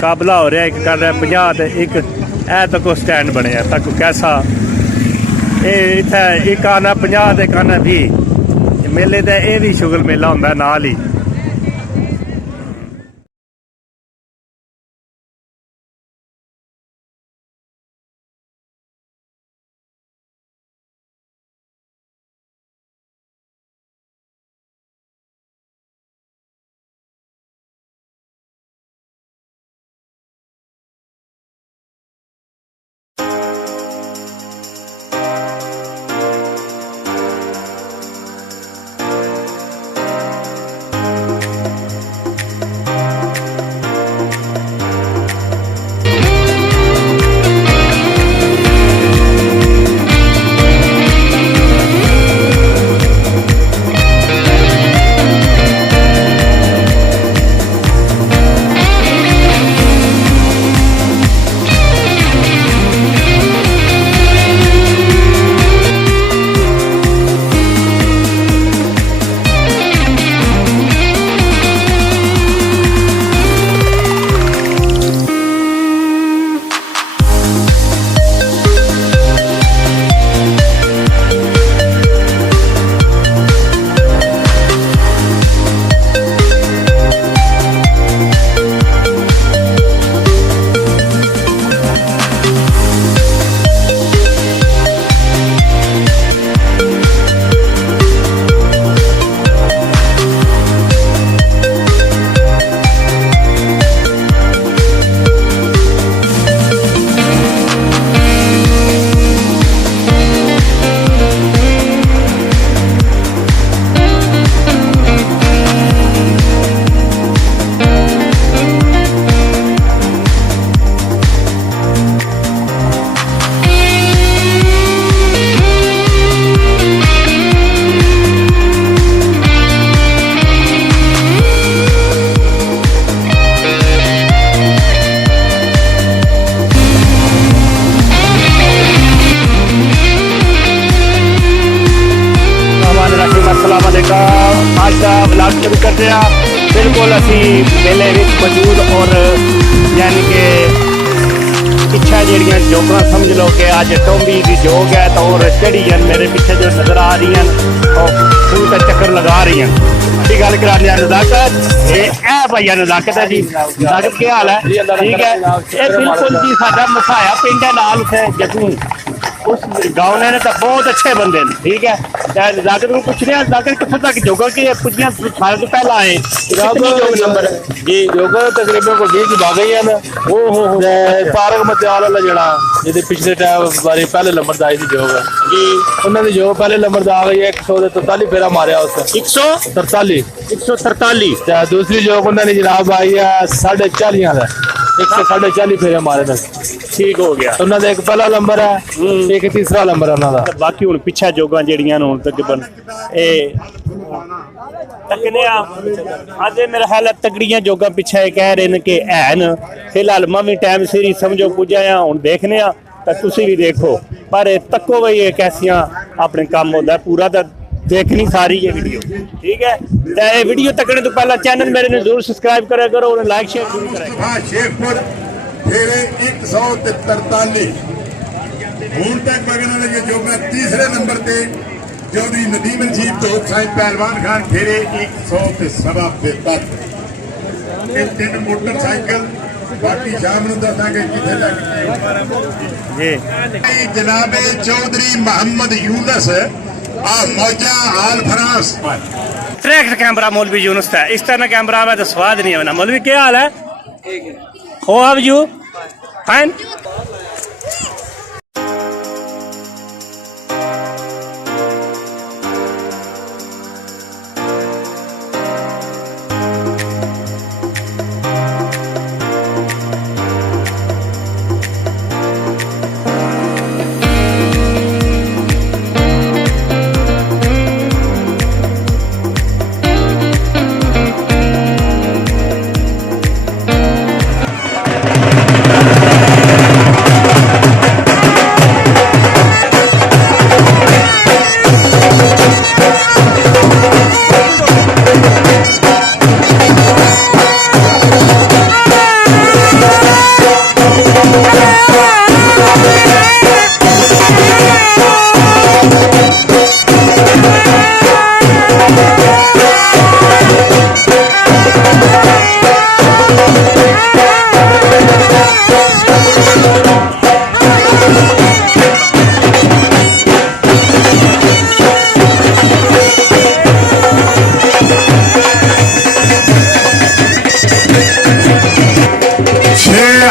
मुकाबला हो रहा है। एक कर रहा है 50 ते एक ए तक स्टैंड बने तक कैसा इत्थे एक आना 50 ते एक आना 20 मेले का यह भी शुगर मेला होंदा नाल ही। बिल्कुल असी मेले मौजूद और यानी कि पिछा जड़ियाँ जोगा समझ लो कि अज टोंबी की जोग है तो और चढ़ी मेरे पिछे जो नजर आ रही हैं और खूब चक्कर लगा रही हैं। गल करा नजाकत ये भैया नजाकत है जी। नजाकत क्या हाल है? ठीक है। ये बिल्कुल जी साडा मसाया पिंड है नाल जदू उस गाँव ने तो बहुत अच्छे बंदे ने। ठीक है। नजाकत को पूछने नजाकत कितों तक जोगा कि पुजियां साल तो पहला आए नंबर जी जोगा तकरीबन को 20 की भाग गई है ना। तारक मत्याल वाला जड़ा जिहदे पिछले टाइम बारी पहले नंबर आई थी जोग जी उन्होंने जो पहले नंबर आ गई 143 फेरा मारिया उस 143 दूसरी जोग उन्होंने जनाब आई है 40.5 140 फेरे मारे थे। ठीक हो गया। उन्होंने एक पहला नंबर है एक तीसरा नंबर है उन्होंने। बाकी हुण पिछा जोगां जेड़ियां हुण तकरीबन ए तकने अज मेरा ख्याल है तगड़ियां जोगां पिछा कह रहे हैं कि हैन। फिलहाल मैं भी टाइम सिर ही समझो पुज्जा हुण देखने तो तुसीं भी देखो पर तको बई ये कैसियां अपने काम होंदा पूरा तो देखनी सारी ये वीडियो। ठीक है। तो ये वीडियो तकने तो पहला चैनल मेरे ने जरूर सब्सक्राइब करा करो और लाइक शेयर जरूर करें। शेखपुर फेरे 143 हूं तक बगन लगे जो मैं तीसरे नंबर पे चौधरी नदीम रशीद तो साइंस पहलवान खान फेरे 100 तक ये 3 मोटरसाइकिल बाकी शाम ਨੂੰ ਦੱਸਾਂਗੇ ਕਿੱਥੇ ਲੱਗ ਜੀ। जनाब चौधरी मोहम्मद यूनुस मौजा आल फरास ट्रैक्टर कैमरा मौलवी यूनुस था। इस तरह कैमरा में तो स्वाद नहीं होना। मौलवी क्या हाल है? हो हाउ यू? फाइन।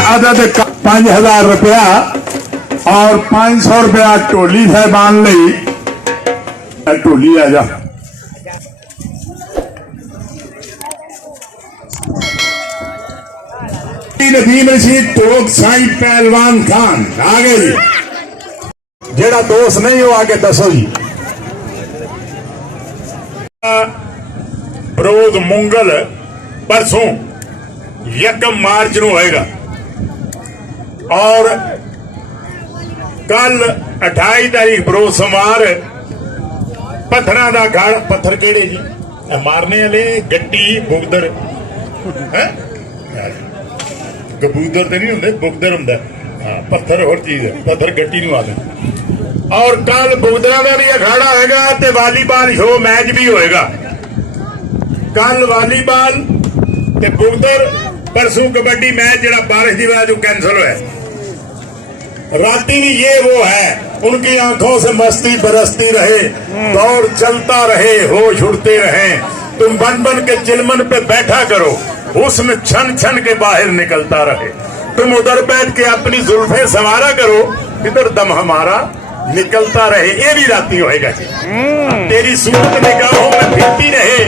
आदत 5000 रुपया और 500 रुपया ढोली साहबान लई। ढोली आ जा नदीम रशीद टोक साई पहलवान खान आ गए जी। जेड़ा दोस्त नहीं हो आगे दसो जी। बरोज मुंगल परसों 1 मार्च ਨੂੰ होएगा और कल 28 तारीख बरोज सोमवार पत्थर का गढ़। पत्थर केड़े जी मारने वाले गट्टी बुगदर है कबूतर तो नहीं होंगे बुगदर होंगे। हाँ पत्थर होर चीज है पत्थर गट्टी नहीं आते। और कल बुगदर का भी अखाड़ा होगा ते वालीबॉल शो मैच भी होएगा। कल वालीबॉल ते बुगदर परसों कबड्डी मैच जरा बारिश की वजह से कैंसिल हुआ। राती भी ये वो है उनकी आंखों से मस्ती बरसती रहे दौर चलता रहे होश उड़ते रहे। तुम बन बन के चिलमन पे बैठा करो उसमें छन छन के बाहर निकलता रहे। तुम उधर बैठ के अपनी जुल्फे संवारा करो इधर दम हमारा निकलता रहे। ये भी राती होएगा जी। तेरी सूरत निगाहों में फिरती रहे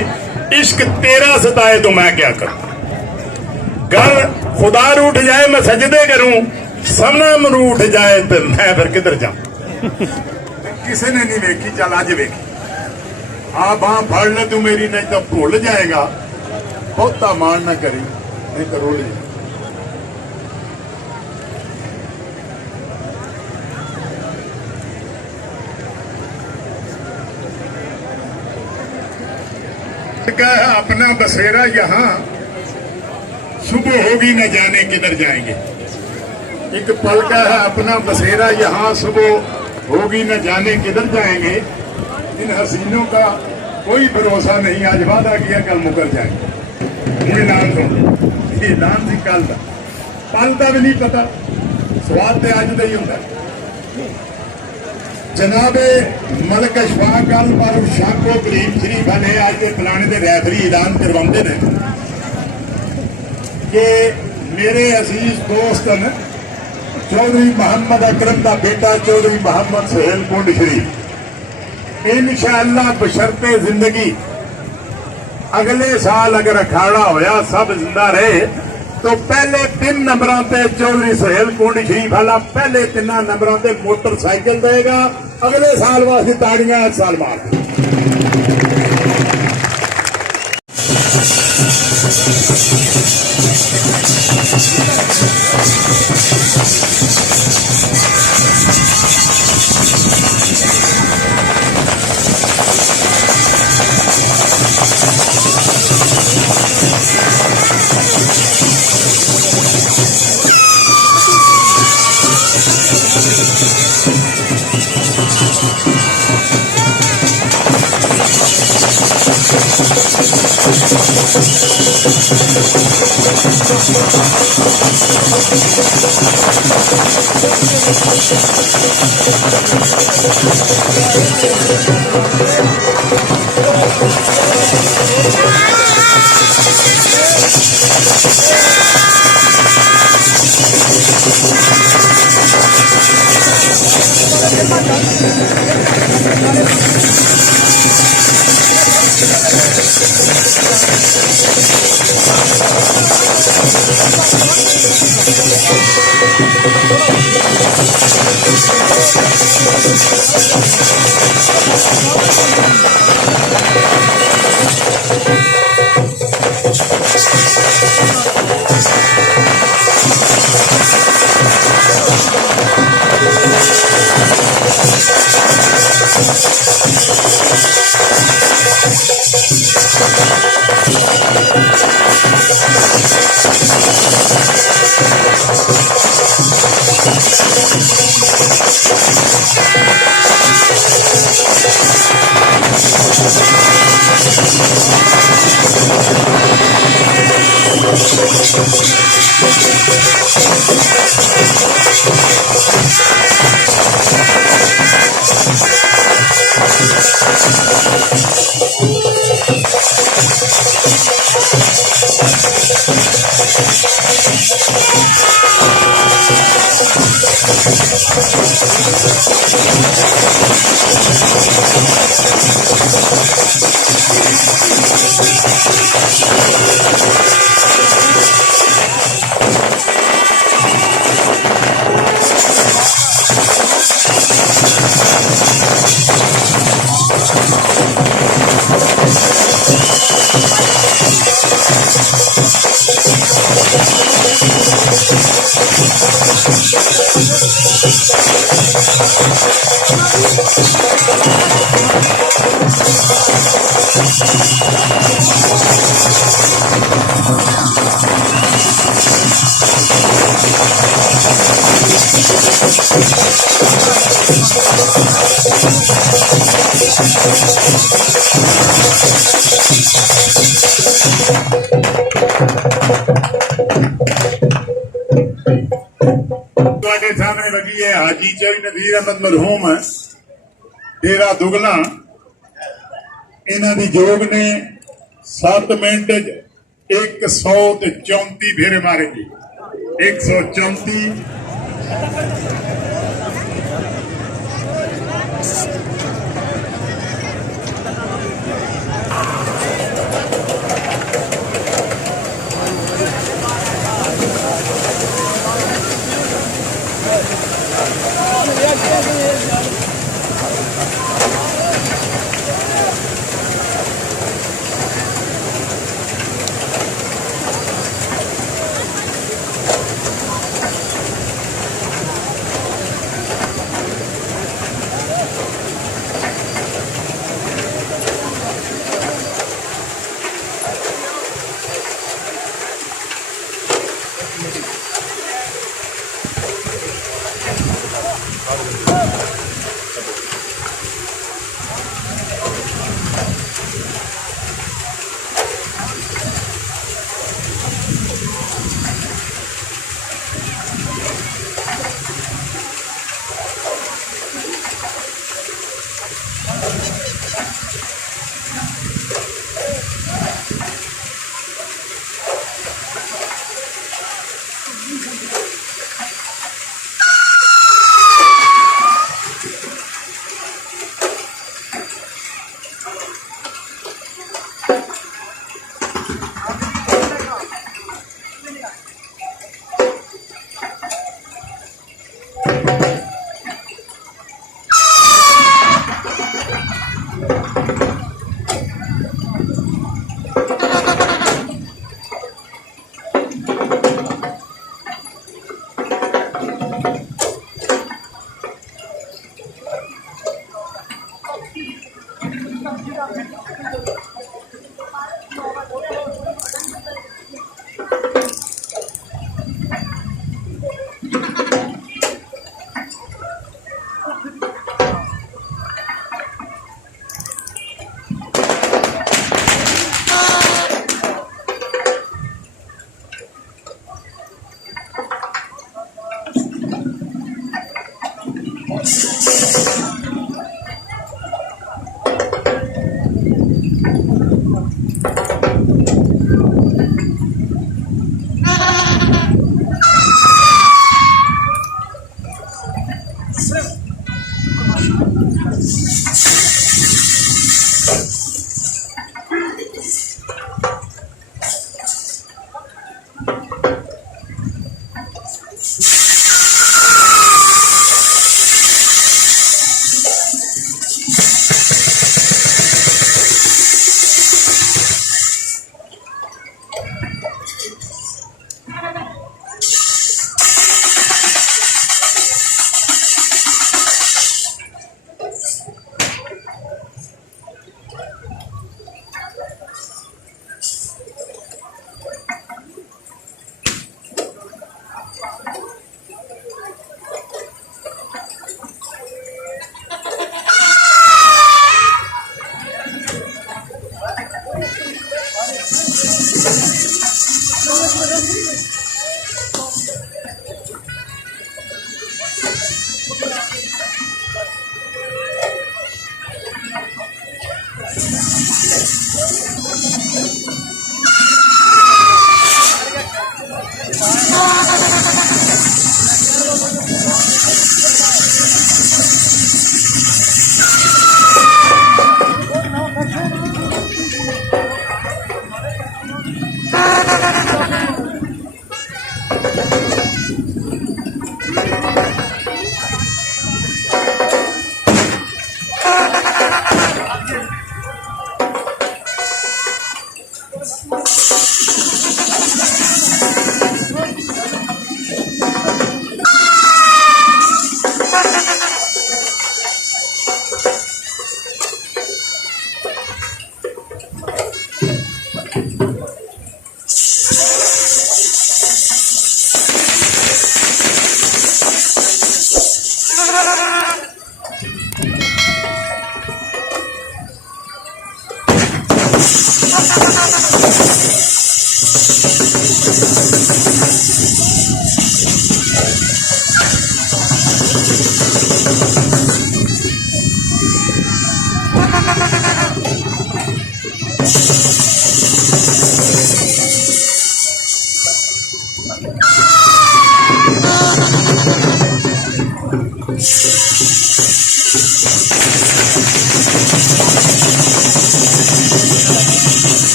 इश्क तेरा सताए तो मैं क्या करूं। घर खुदा रूठ जाए मैं सजदे करूं सनम रूठ जाए तो मैं फिर किधर जाऊं। किसी ने नहीं देखी चल आज देखी आ बां फड़ ले तू मेरी नहीं तो भूल जाएगा। बहुता मान ना करी नहीं तो रोल अपना बसेरा यहाँ सुबह होगी न जाने किधर जाएंगे। एक पल का है अपना बसेरा यहाँ सुबह होगी न जाने किधर जाएंगे। इन हसीनों का कोई भरोसा नहीं आज वादा किया कल मुकर जाएंगे। ऐलान सुन ऐलान सी कल का पल का भी नहीं पता स्वाद तो अज का ही होंगे। जनाबे मलक अशफाक अल मारूफ शाको करीम शरीफ ने आज के फलाने के रैफरी ऐलान करवाते हैं कि मेरे अजीज दोस्त चौधरी मोहम्मद अकरम का बेटा चौधरी मोहम्मद सुहेल कुंड शरीफ इंशाअल्लाह बशर्ते जिंदगी अगले साल अगर अखाड़ा होया सब जिंदा रहे तो पहले 3 नंबरों पे चौधरी सुहेल कुंड शरीफ वाला पहले 3 नंबरों पे मोटरसाइकिल देगा। अगले साल वास्ते ताड़ियां एक साल मार दे। Thank you. ਤੁਹਾਡੇ ਸਾਹਮਣੇ ਲੱਗੀ ਹੈ ਹਾਜੀ ਚੌਧਰੀ ਨਜ਼ੀਰ ਅਹਿਮਦ ਮਰਹੂਮ ਡੇਰਾ ਦੁਗਲਾ। ਇਹਨਾਂ ਦੀ ਜੋਗ ਨੇ 7 ਮਿੰਟ 134 ਫੇਰੇ ਮਾਰੇ ਜੀ। 134 1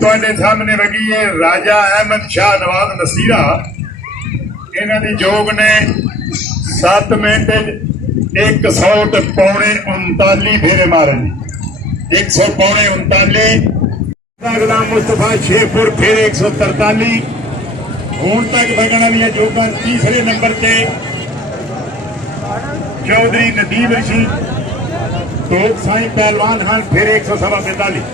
ਤੁਹਾਡੇ ਸਾਹਮਣੇ ਵਗੀ ਹੈ ਰਾਜਾ ਅਹਿਮਦ ਸ਼ਾਹ ਨਵਾਜ਼ ਨਸੀਰਾ। ਇਹਨਾਂ ਦੀ ਜੋਗ ਨੇ 7 ਮਿੰਟ 100 ਤੇ ਪੌਣੇ 39 ਫੇਰੇ ਮਾਰੇ ਨੇ। 100 ਪੌਣੇ 39। ਗੁਲਾਮ ਮੁਸਤਫਾ 6 ਫੁੱਟ ਫੇਰੇ 143। ਹੁਣ ਤੱਕ ਵਗਣ ਵਾਲੀਆਂ ਜੋਗਾਂ ਤੀਸਰੇ ਨੰਬਰ ਤੇ चौधरी नदीम रशीद तोप साई पहलवान खान फिर 145।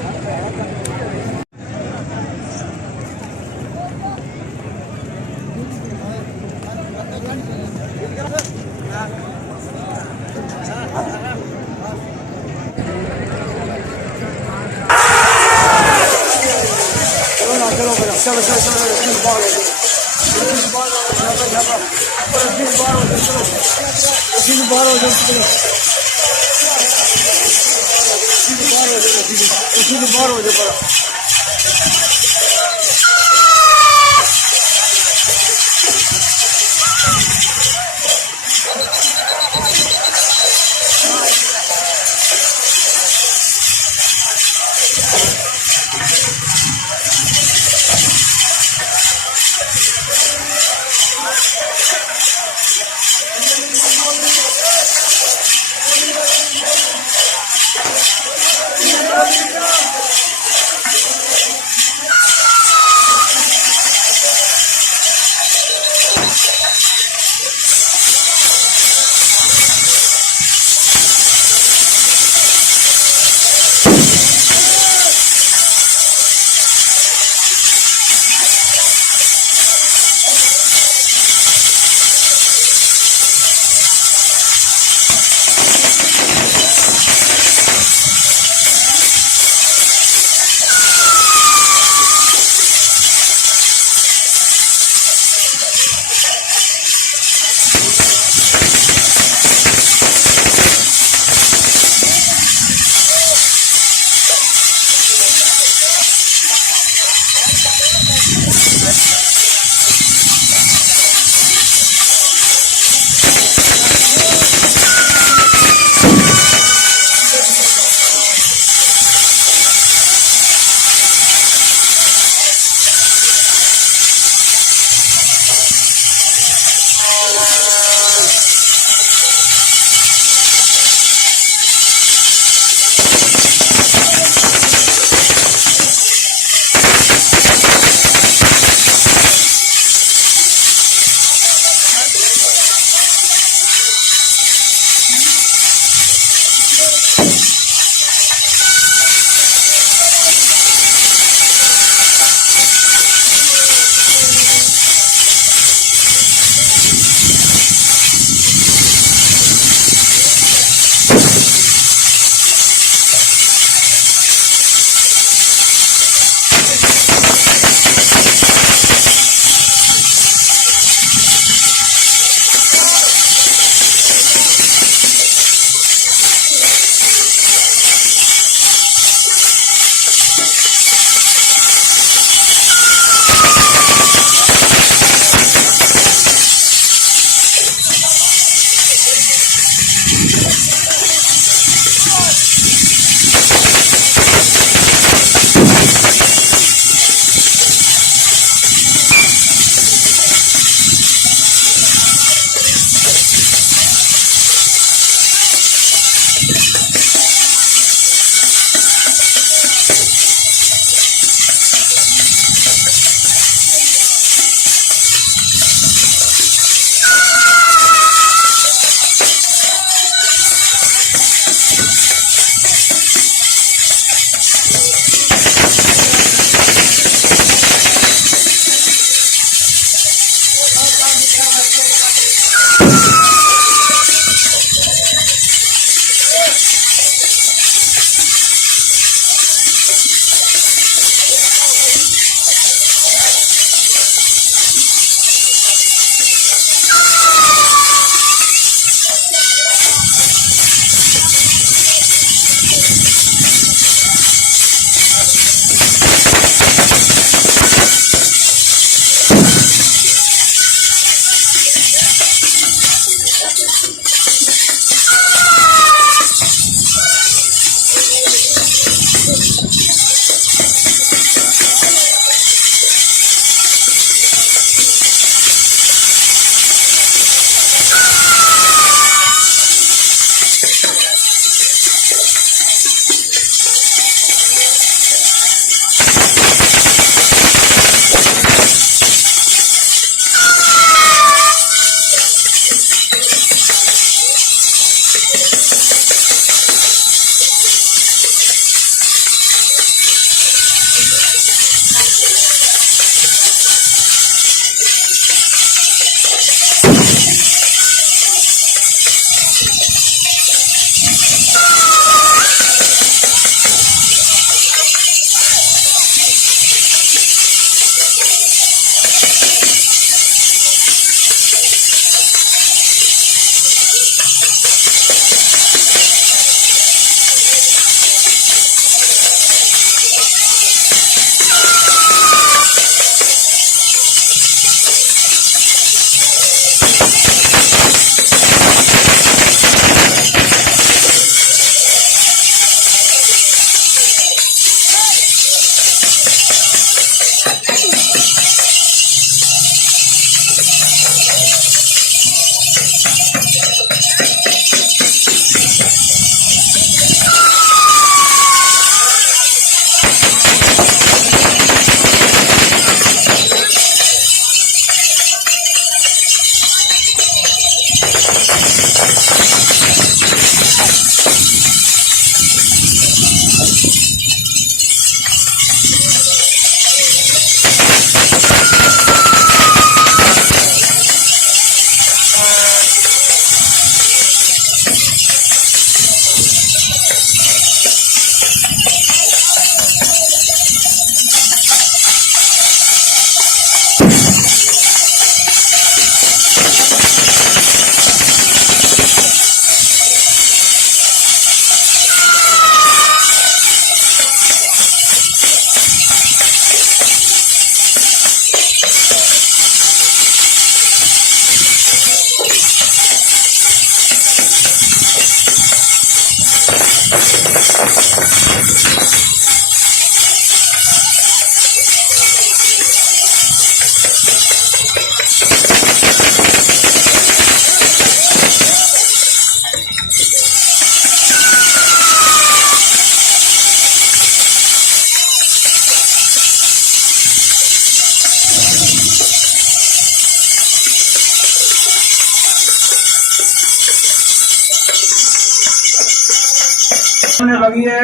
लगी है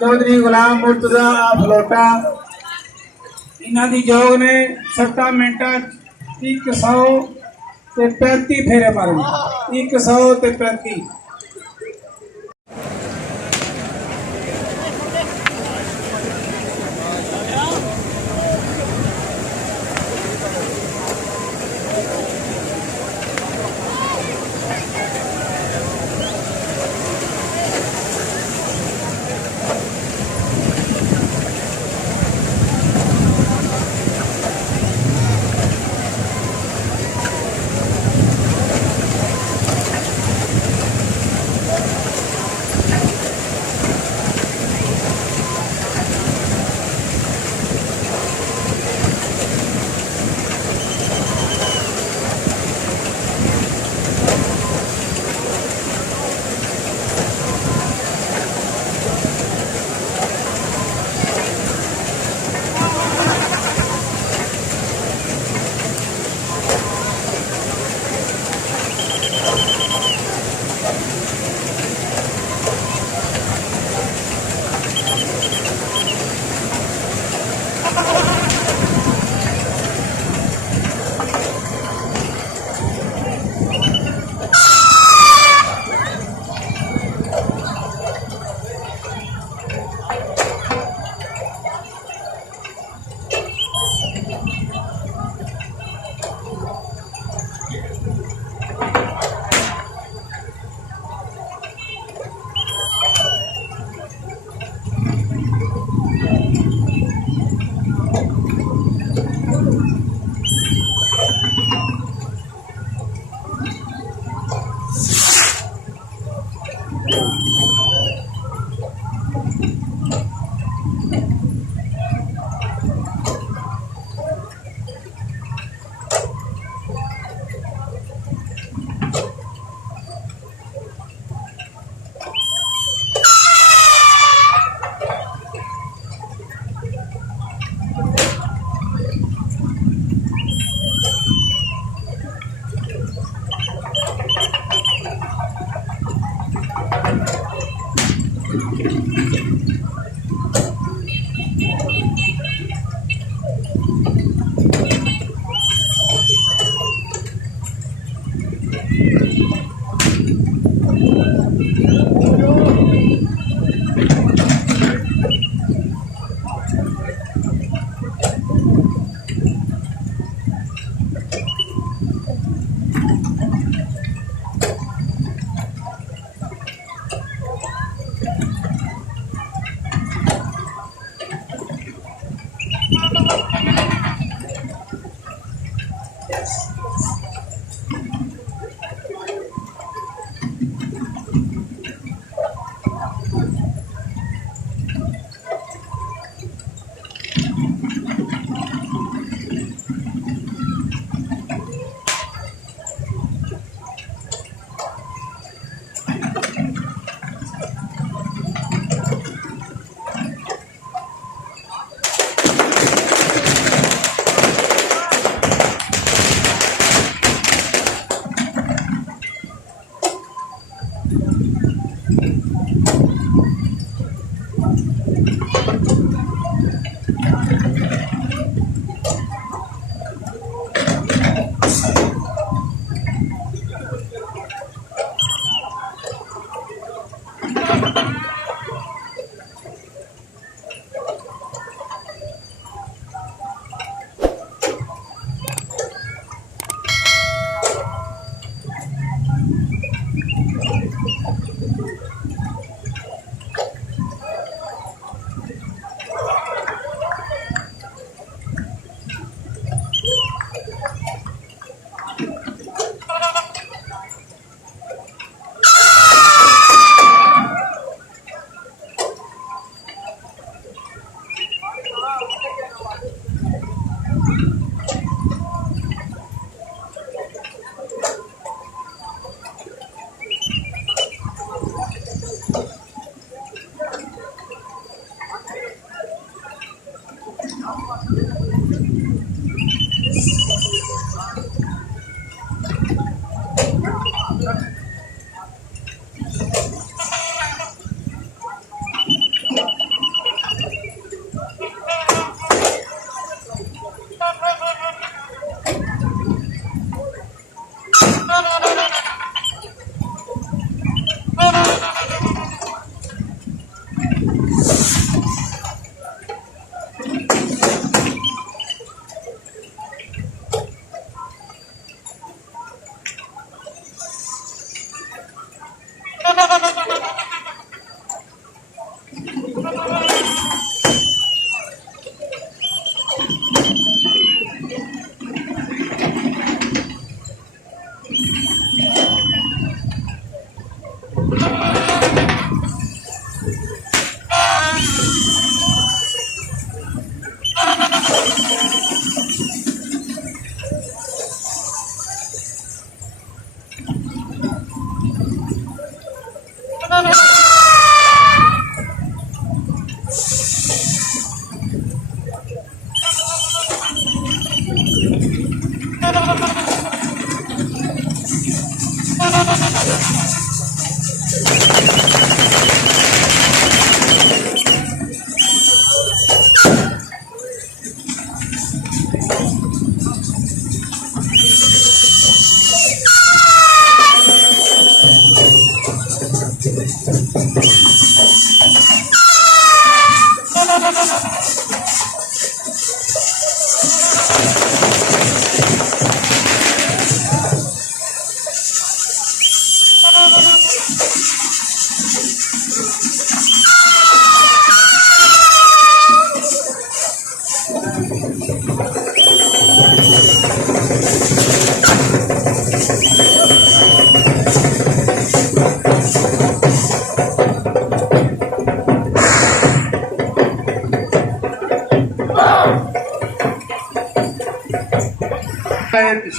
चौधरी गुलाम मुर्तजा फलोटा इन्हों की जोग ने 7 मिनटा 135 फेरे मारे 135।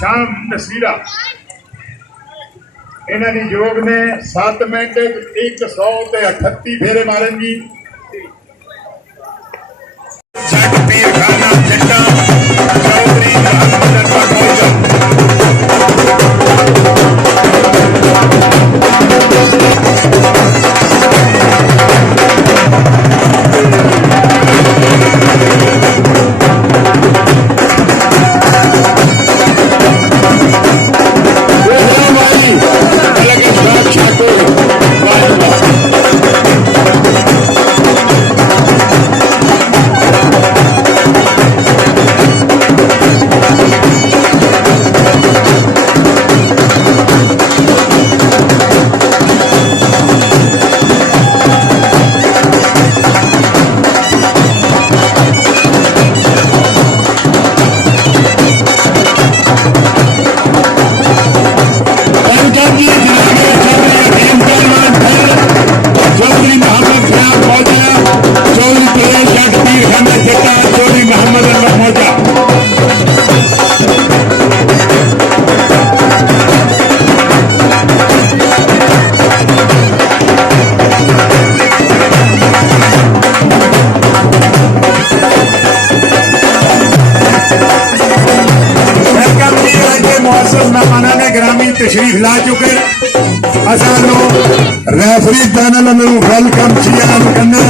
शाम नसीरा इन्हों की योग ने 7 मिनट 138 फेरे मारन जी। जट पीर खाना जट्टा चौधरी तशरीफ ला चुके असानो रेफरी पैनल में वेलकम किया करना।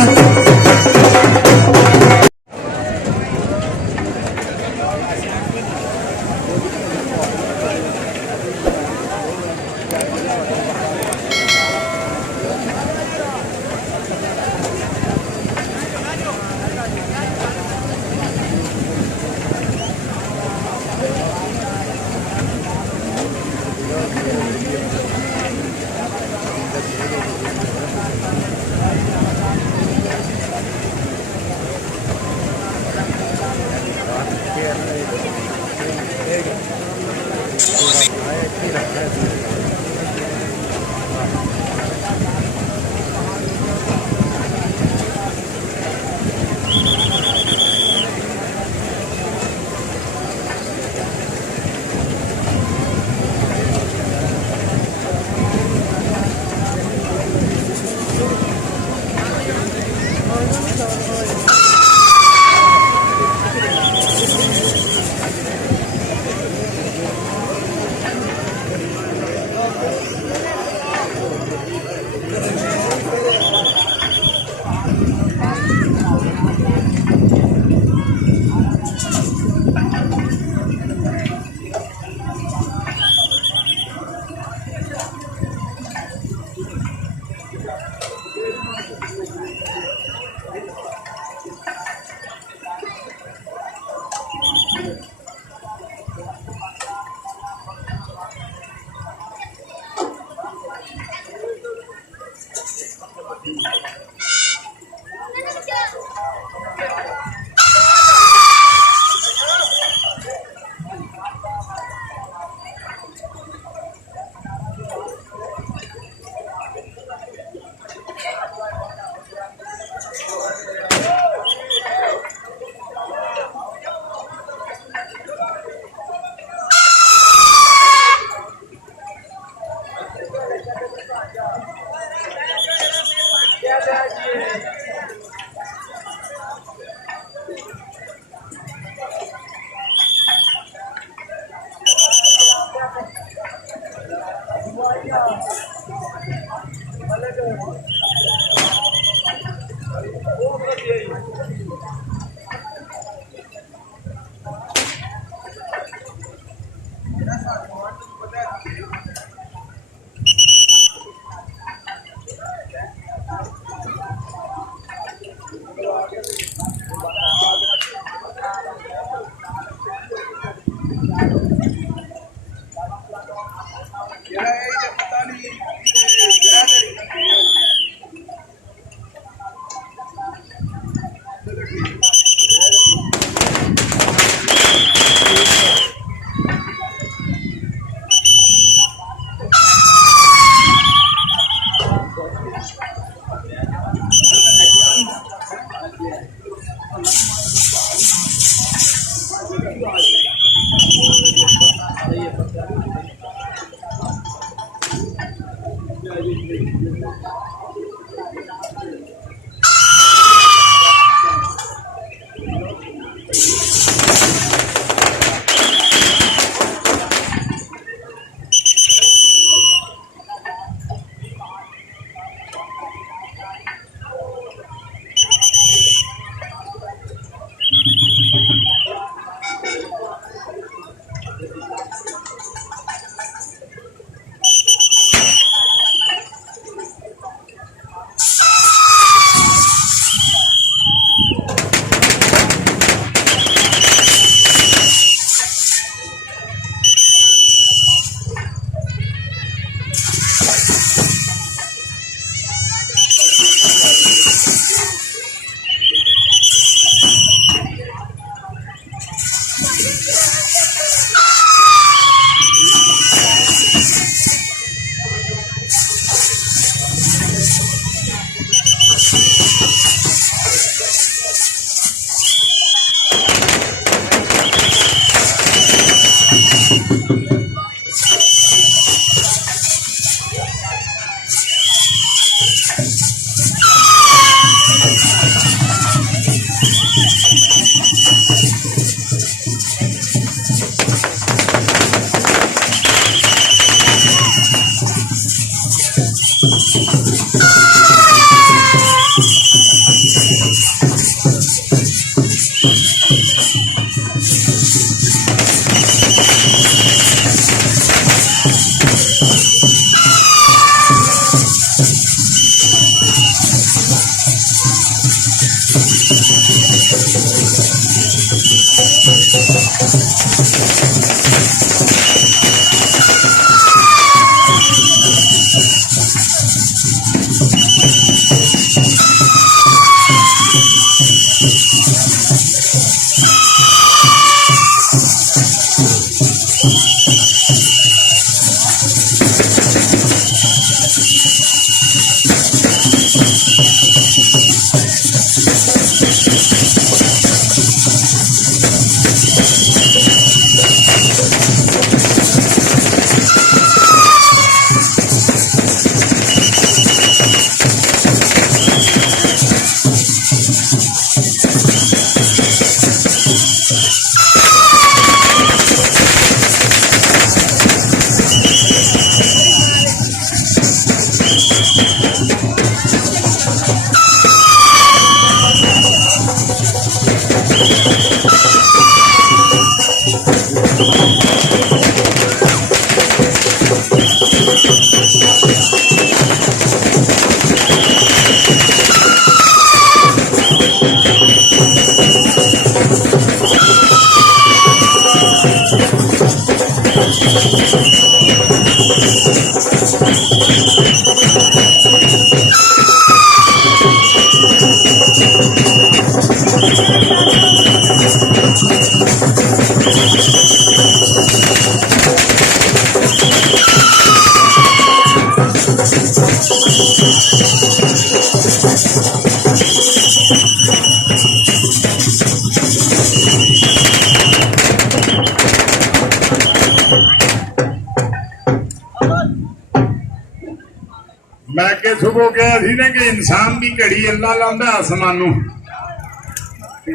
मैं के सुबह कहा थी ना कि इंसान की घड़ी अल्लाह लाता आसमान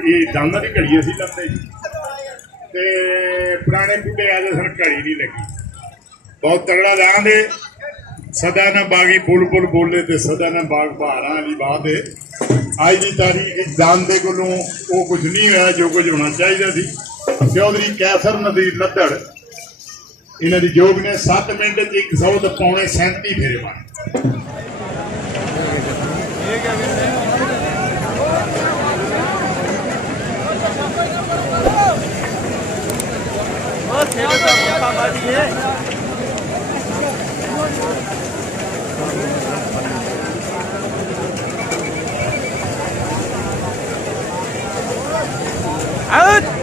ये दाना की घड़ी असी लाते ते पुराने बुढ़े आते सन घड़ी नहीं लगी बहुत तगड़ा दान है सदा ना बागी पुल पुल बोले ते सदा ना बाग बहारा वाली बात है आज की तारीख दान दे कोलों वो कुछ नहीं होया जो कुछ होना चाहिए थी चौधरी कैसर नदीर लद्दड़ इन्हों की जोग ने 7 मिनट 100 तो पौने 37 फेरे मारे Out!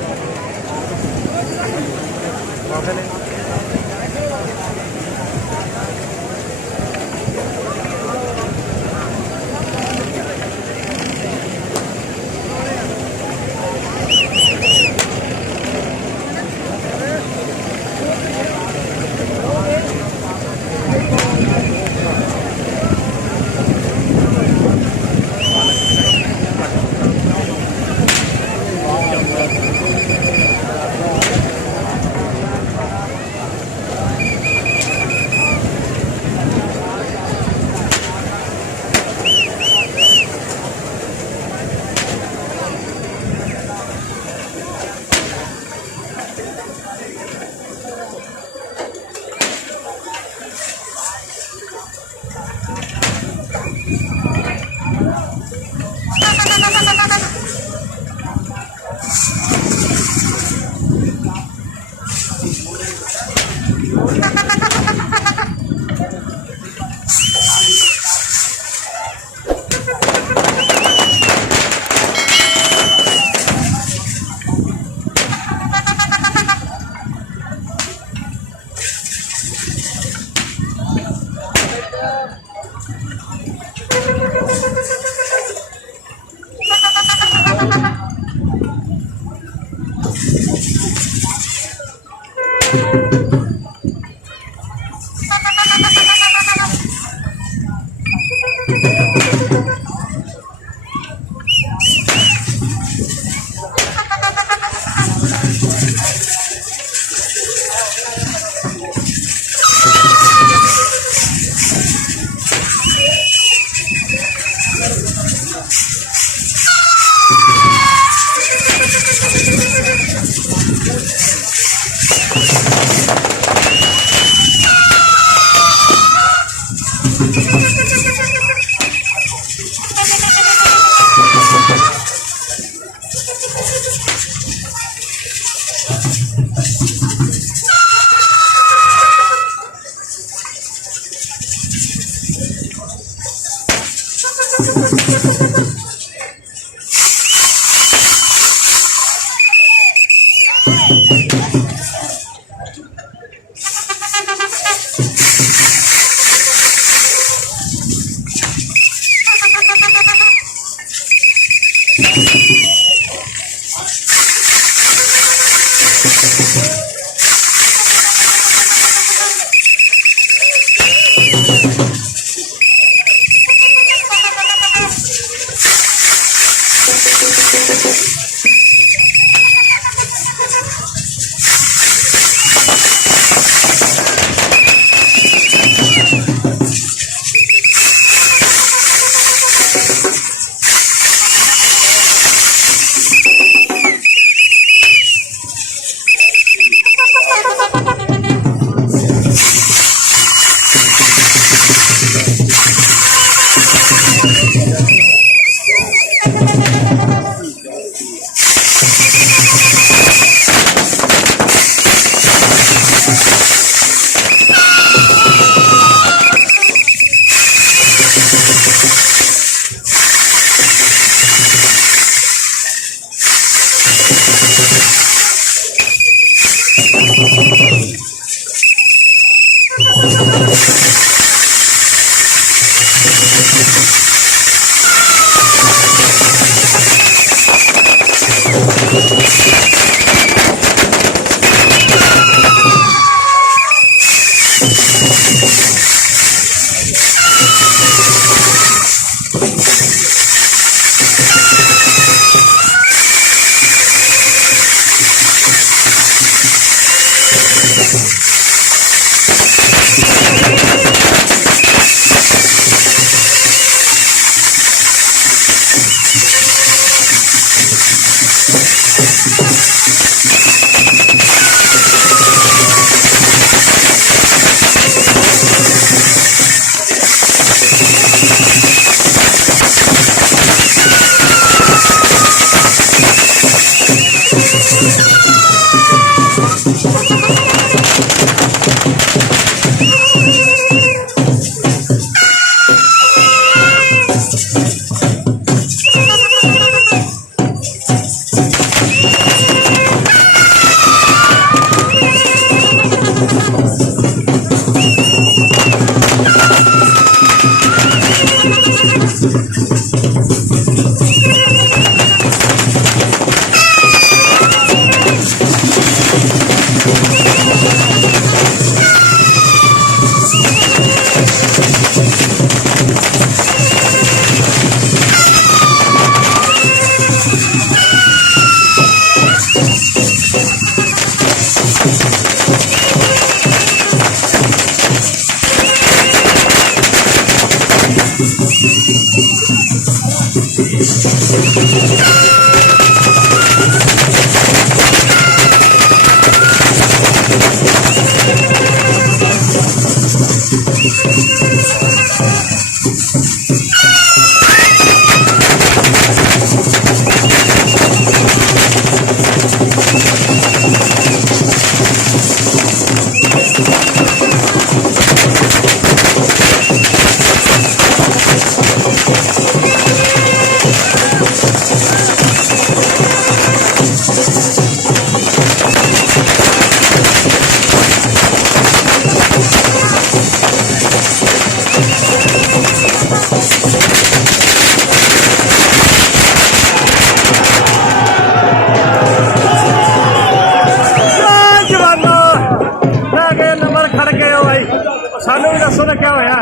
ਸਾਨੂੰ ਵੀ ਦੱਸੋ ਨਾ ਕੀ ਹੋਇਆ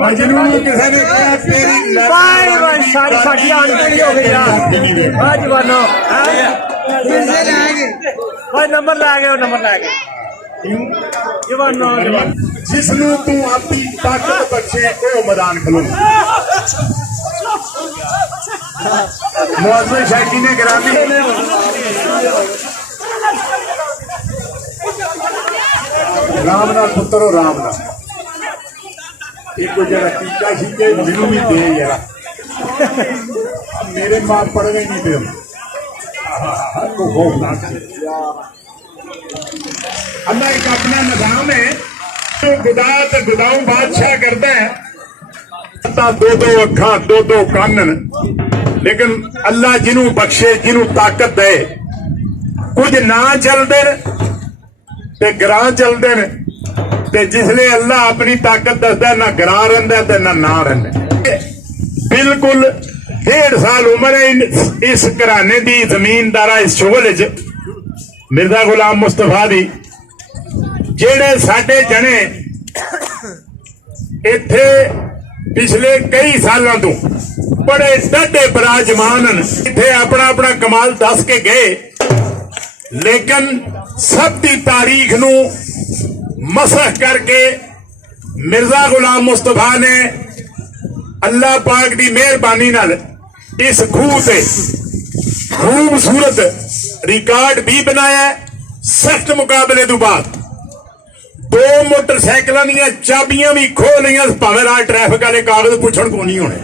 ਮਜਨੂ ਨੂੰ ਕਿਸੇ ਨੇ ਕਿਹਾ ਤੇਰੀ ਬਾਈ ਬਾਈ ਸਾਡੀ ਆਂਟੀ ਹੋ ਗਈ ਯਾਰ ਆ ਜਵਾਨੋ ਭਾਈ ਨੰਬਰ ਲੈ ਗਏ ਉਹ ਨੰਬਰ ਲੈ ਗਏ ਜਵਾਨੋ ਜਿਸ ਨੂੰ ਤੂੰ ਆਪਣੀ ਤਾਕਤ ਬਖਸ਼ੇ ਉਹ ਮੈਦਾਨ ਖਲੋ ਮੁਆਜ਼ਿਨ ਸ਼ਾਇਕੀ ਨੇ ਗਰਾਮੀ राम नाल पुत्रो राम नाल एक जरा टीका शीके मैनू भी दे यार मेरे मां पढ़ गए नहीं पे अल्लाह एक अपना निजाम है तो गुदा ते गुदाऊ बादशाह करता है दो अखा दो कान लेकिन अल्लाह जिन्हों बख्शे जिन्हों ताकत दे कुछ ना चलते ते ग्रां चलते ने ते जिसले अल्लाह अपनी ताकत दसदा ना ग्रां रहिंदा ते ना रहिंदा बिल्कुल 1.5 साल उम्र है इस घराने दी जमीनदारा इस शोगल च मिर्जा गुलाम मुस्तफा दी जेड़े साडे जने इत्थे पिछले कई सालों तो बड़े डाढे बराजमान इत्थे अपना अपना कमाल दस के गए लेकिन सब की तारीख नू मसह करके मिर्जा गुलाम मुस्तफा ने अल्लाह पाक की मेहरबानी नाल इस खूह से खूबसूरत रिकॉर्ड भी बनाया सख्त मुकाबले तो बाद 2 मोटरसाइकिलों दी चाबियां भी खो लिया भावें राह ट्रैफिक वाले कागज पूछण को नहीं होने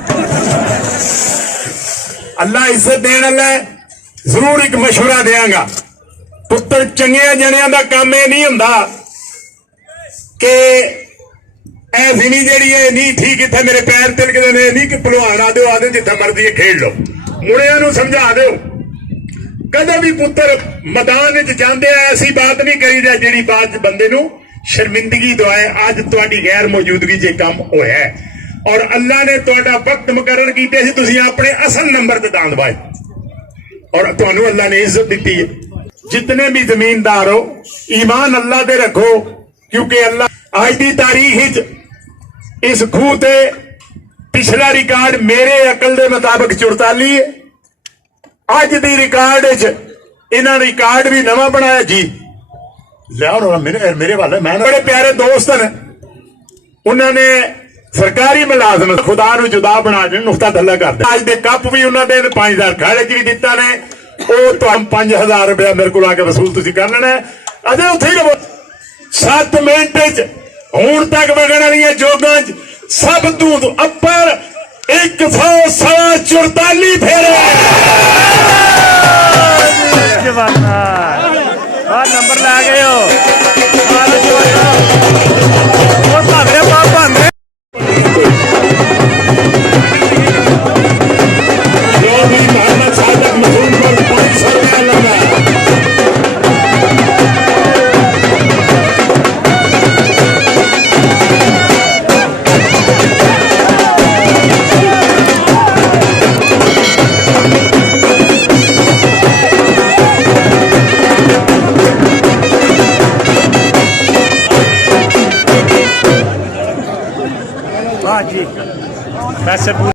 अल्लाह इज्जत देने वाला जरूर एक मशवरा देंगा पुत्र चंगिया जनिया का काम यह नहीं हुंदा कि ऐसी नहीं जी है नहीं ठीक इतने मेरे पैर तिलकते ने नहीं कि भलवान आदो आदे जिथे मर्जी खेड लो मुड़िया नूं समझा दो कदे भी पुत्र मैदान च जांदे ऐसी बात नहीं करी जी बात बंदे नूं शर्मिंदगी दुआए अज तुहाडी गैर मौजूदगी च काम होया है और अल्लाह ने तुहाडा वक्त मुकर्रर कीते सी तुसीं अपने असल नंबर ते दान दवाए और तुहानूं अल्लाह ने इज्जत दी है जितने भी जमीनदार हो ईमान अल्लाह दे रखो क्योंकि अल्लाह आज की तारीख इस खूह ते पिछला रिकॉर्ड मेरे अकल के मुताबिक 44 है अज की रिकॉर्ड इन्होंने रिकॉर्ड भी नवा बनाया जी लिया मेरे वाले मैं बड़े प्यारे दोस्त हैं उन्होंने सरकारी मुलाजम खुदा नूं जुदा बना के नुकता थल्ला कर दिया अज के कप भी उन्होंने 5000 खाड़े च भी दिता ने ਉਹ ਤੁਹਾਨੂੰ 5000 रुपया मेरे को आके वसूल तुसीं कर लेना अजे उत्थे ही रहो 7 मिनट च हुण तक वगण वाली जोगां च सब तू अपर 144 फेरे नंबर ला गए हो ਪ੍ਰੈਸ਼ਰ ਪੂਰਾ